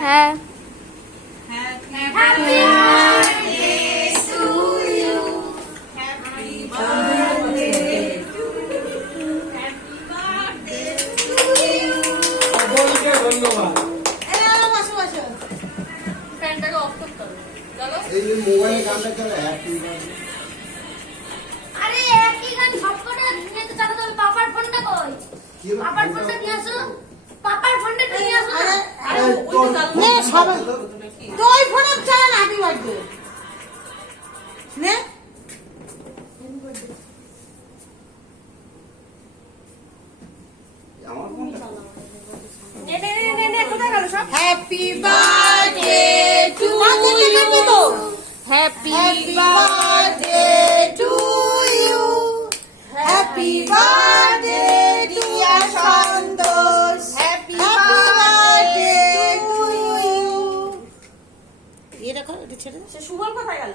হ্যাঁ মোবাইলে গানটা চলে হ্যাপি বার্থডে। আরে একই গান সবকটা নিয়ে তো চালাতে হবে। পাপার ফোনটা কই? পাপার ফোনটা নিয়ে আসো। পাপার ফোনটা নিয়ে আসো। আরে তোর নে সবাই তুই ফোনে চালা হ্যাপি বার্থডে নে আমার ফোনটা নে কোথায় গেল সব? Happy birthday to you happy birthday to you happy birthday dear Santosh happy birthday to you এটা কর এটা ছেড়ে দে সে সুবল কোথায় গেল?